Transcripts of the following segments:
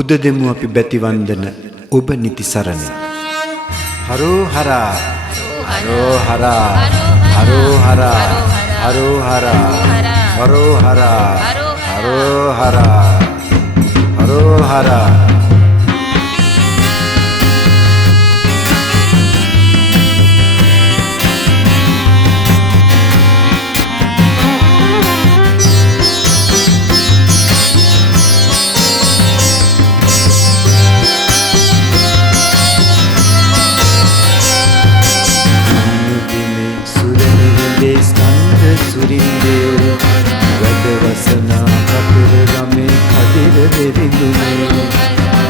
බුද්ධ දෙමු අපි බැති වන්දන ඔබ නිති සරණ. හරෝ හරා හරෝ හරා හරෝ හරා හරෝ හරා හරෝ හරා හරෝ හරා හරෝ හරා. සුරින්දේ වැඩවසනා කපිර ගමේ කදිර දෙවිඳුනේ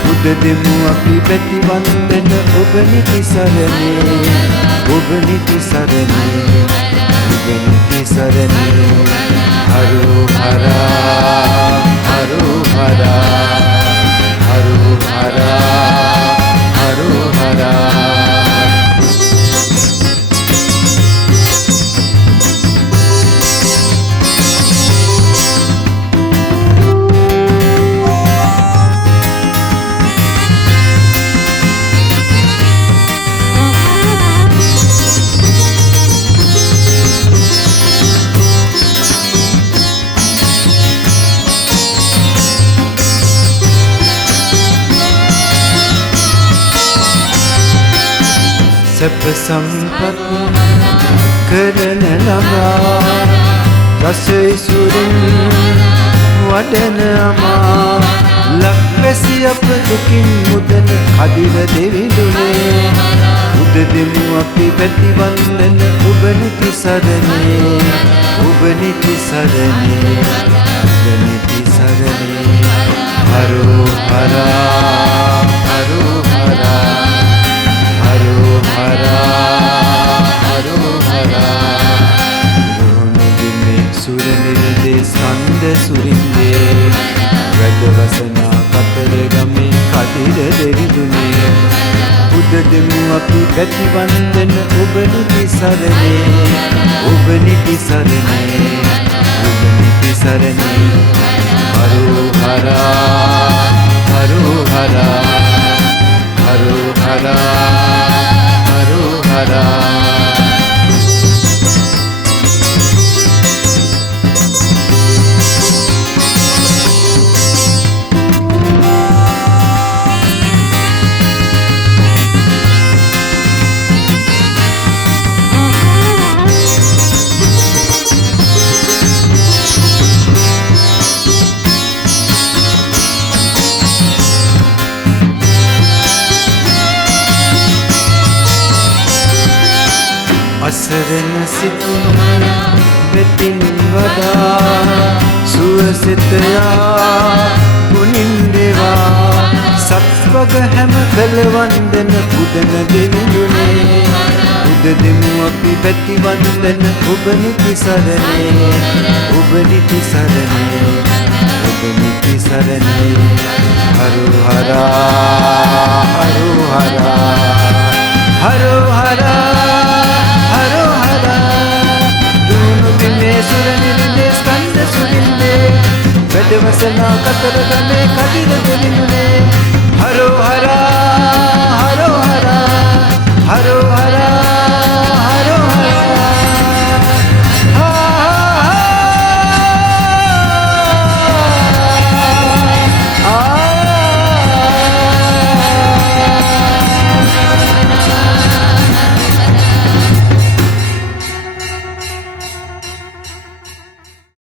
බුද්ධ දෙමු අපි බැති වන්දන ඔබ නිති සරණේ ඔබ නිති සරණේ ඔබ නිති සරණේ. හරෝ හරා හරෝ හරා හරෝ හරා හරෝ හරා. සැප සම්පත් කරන ළමා රසයි සුරින් වඩන අමා ලක්වැසි අප දුකින් මුදන කදිර දෙවිඳුනේ බුද්ධ දෙමු අපි බැති වන්දන ඔබ නිති සරණේ ඔබ නිති සරණේ ඔබ නිති සරණේ. හරෝ හරා හරෝ හරා හරෝ හරා හරෝ හරා. රෝණ දිමේ සුර නිරදේ ස්කන්ධ සුරින්දේ වැඩවසනා කතර ගමේ කදිර දෙවිඳුනේ බුද්ධ දෙමු අපි බැති වන්දන ඔබ නිති සරණේ ඔබ නිති සරණේ ඔබ නිති සරණේ. හරෝ හරා හරෝ හරා හරෝ හරා හරෝ හරා. අසරණ සිත වෙතින් වඩා සුවසිතයා ගුණින් දේවා සත්වග හැම කළ වන්දන පුදන දෙවිඳුනේ බුද්ධ දෙමු අපි බැති වන්දන ඔබ නිති සරණේ ඔබ නිති සරණේ ඔබ නිති සරණේ. හරෝ හරා හරෝ හරා හරෝ හරා හරෝ හරා. රෝණ දිමේ සුර නිරදේ ස්කන්ධ සුරින්දේ වැඩවසනා කතර ගමේ කදිර දෙවිඳුනේ